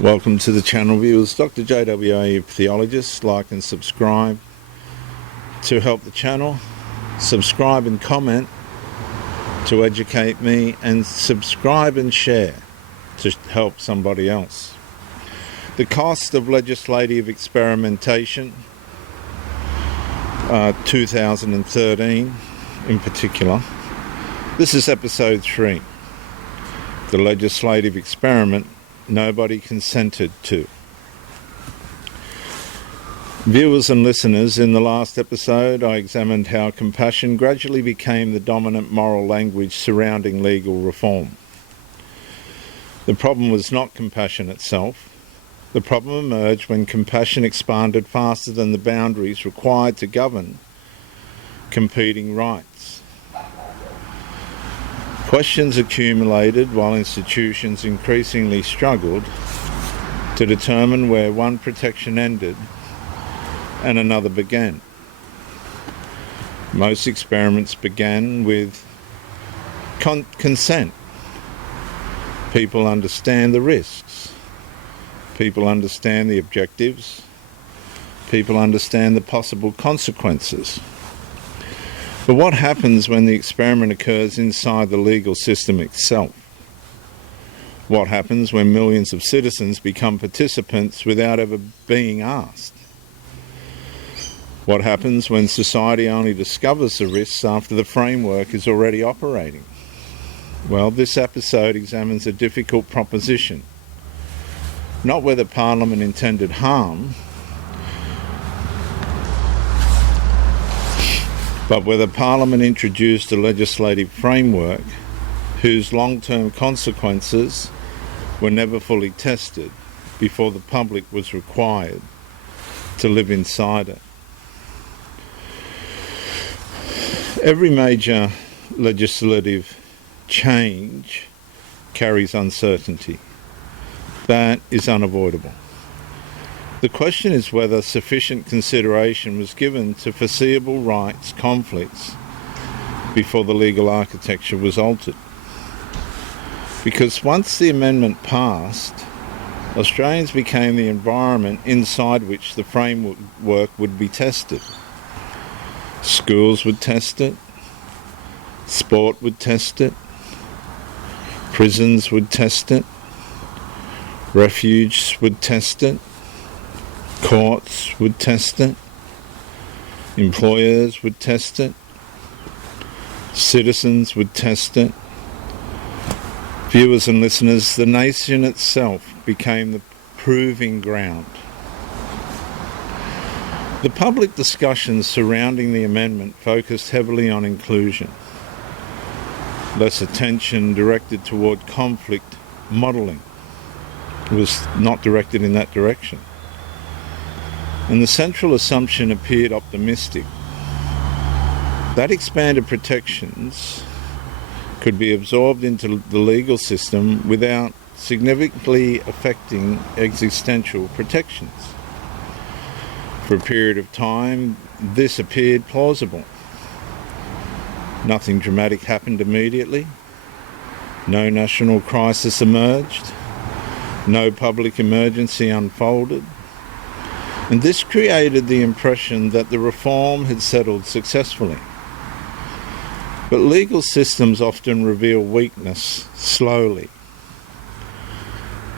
Welcome to the channel, viewers. Dr. JW Ayoub, Theologist. Like and subscribe to help the channel. Subscribe and comment to educate me, and subscribe and share to help somebody else. The Cost of Legislative Experimentation, 2013 in particular. This is episode 3. The legislative experiment nobody consented to. Viewers and listeners, in the last episode I examined how compassion gradually became the dominant moral language surrounding legal reform. The problem was not compassion itself. The problem emerged when compassion expanded faster than the boundaries required to govern competing rights. Questions accumulated while institutions increasingly struggled to determine where one protection ended and another began. Most experiments began with consent. People understand the risks. People understand the objectives. People understand the possible consequences. But what happens when the experiment occurs inside the legal system itself? What happens when millions of citizens become participants without ever being asked? What happens when society only discovers the risks after the framework is already operating? Well, this episode examines a difficult proposition. Not whether Parliament intended harm, but whether Parliament introduced a legislative framework whose long-term consequences were never fully tested before the public was required to live inside it. Every major legislative change carries uncertainty. That is unavoidable. The question is whether sufficient consideration was given to foreseeable rights conflicts before the legal architecture was altered. Because once the amendment passed, Australians became the environment inside which the framework would be tested. Schools would test it, sport would test it, prisons would test it, refuge would test it, courts would test it, employers would test it, citizens would test it. Viewers and listeners, the nation itself became the proving ground. The public discussions surrounding the amendment focused heavily on inclusion. Less attention directed toward conflict modelling was not directed in that direction. And the central assumption appeared optimistic. That expanded protections could be absorbed into the legal system without significantly affecting existential protections. For a period of time, this appeared plausible. Nothing dramatic happened immediately. No national crisis emerged. No public emergency unfolded. And this created the impression that the reform had settled successfully. But legal systems often reveal weakness slowly.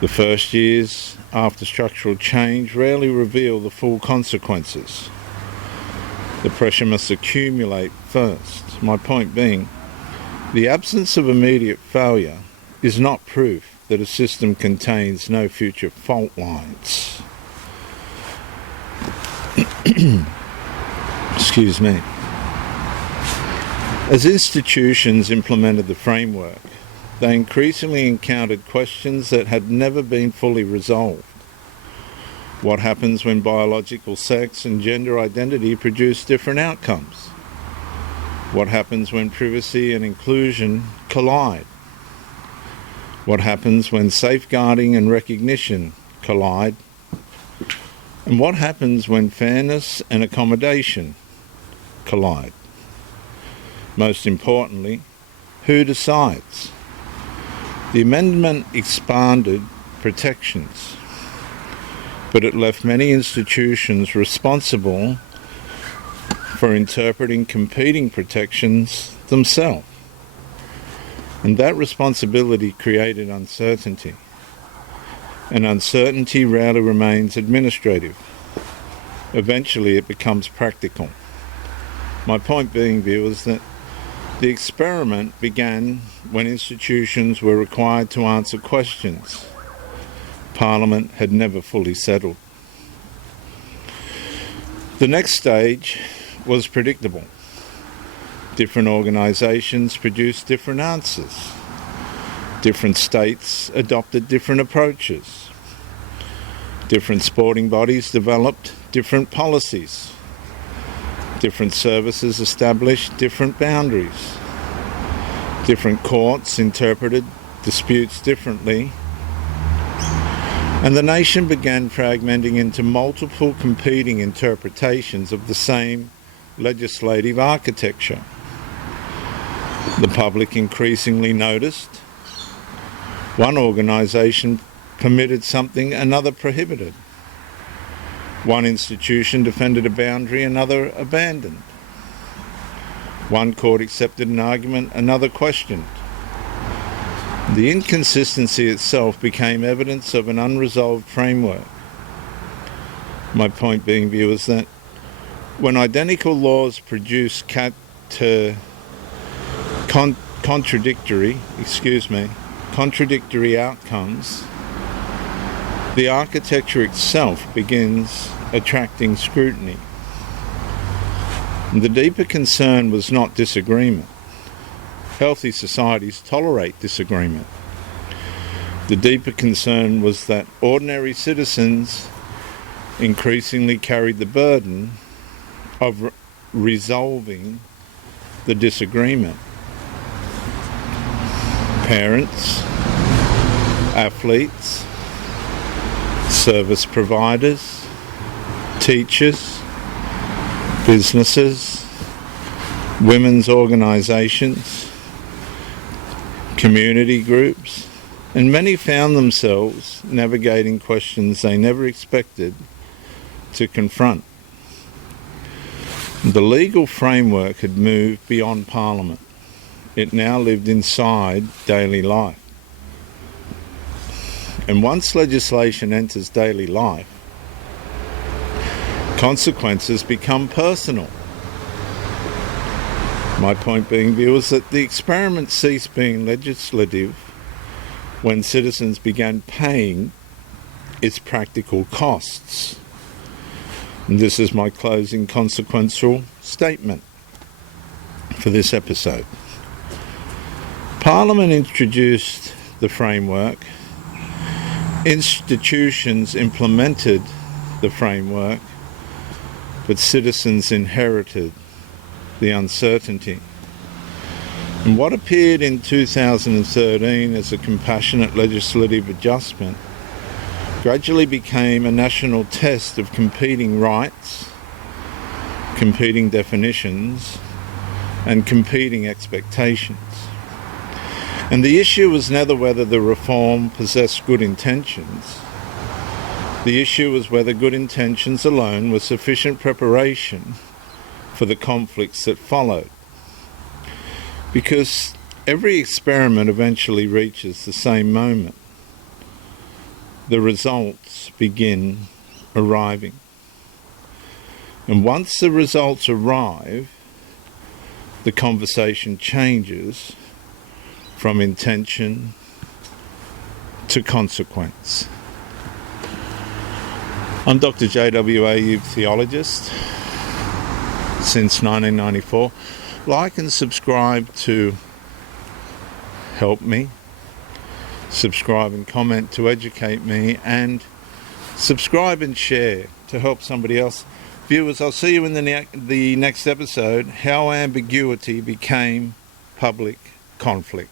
The first years after structural change rarely reveal the full consequences. The pressure must accumulate first. My point being, the absence of immediate failure is not proof that a system contains no future fault lines. Excuse me. As institutions implemented the framework, they increasingly encountered questions that had never been fully resolved. What happens when biological sex and gender identity produce different outcomes? What happens when privacy and inclusion collide? What happens when safeguarding and recognition collide? And what happens when fairness and accommodation collide? Most importantly, who decides? The amendment expanded protections. but it left many institutions responsible for interpreting competing protections themselves. And that responsibility created uncertainty. And uncertainty rarely remains administrative. Eventually it becomes practical. My point being, viewers, that the experiment began when institutions were required to answer questions Parliament had never fully settled. The next stage was predictable. Different organisations produced different answers. Different states adopted different approaches. Different sporting bodies developed different policies. Different services established different boundaries. Different courts interpreted disputes differently. And the nation began fragmenting into multiple competing interpretations of the same legislative architecture. The public increasingly noticed one organisation permitted something another prohibited. One institution defended a boundary another abandoned. One court accepted an argument another questioned. The inconsistency itself became evidence of an unresolved framework. My point being, viewers, that when identical laws produce contradictory outcomes, the architecture itself begins attracting scrutiny. The deeper concern was not disagreement. Healthy societies tolerate disagreement. The deeper concern was that ordinary citizens increasingly carried the burden of resolving the disagreement. Parents, athletes, service providers, teachers, businesses, women's organisations, community groups, and many found themselves navigating questions they never expected to confront. The legal framework had moved beyond Parliament. It now lived inside daily life. And once legislation enters daily life, consequences become personal. My point being, viewers, that the experiment ceased being legislative when citizens began paying its practical costs. And this is my closing consequential statement for this episode. Parliament introduced the framework. Institutions implemented the framework, but citizens inherited the uncertainty. And what appeared in 2013 as a compassionate legislative adjustment gradually became a national test of competing rights, competing definitions, and competing expectations. And the issue was never whether the reform possessed good intentions. The issue was whether good intentions alone were sufficient preparation for the conflicts that followed. Because every experiment eventually reaches the same moment. The results begin arriving. And once the results arrive, the conversation changes from intention to consequence. I'm Dr. J.W. Ayoub, Theologist, since 1994. Like and subscribe to help me. Subscribe and comment to educate me, and subscribe and share to help somebody else. Viewers, I'll see you in the next episode, How Ambiguity Became Public Conflict.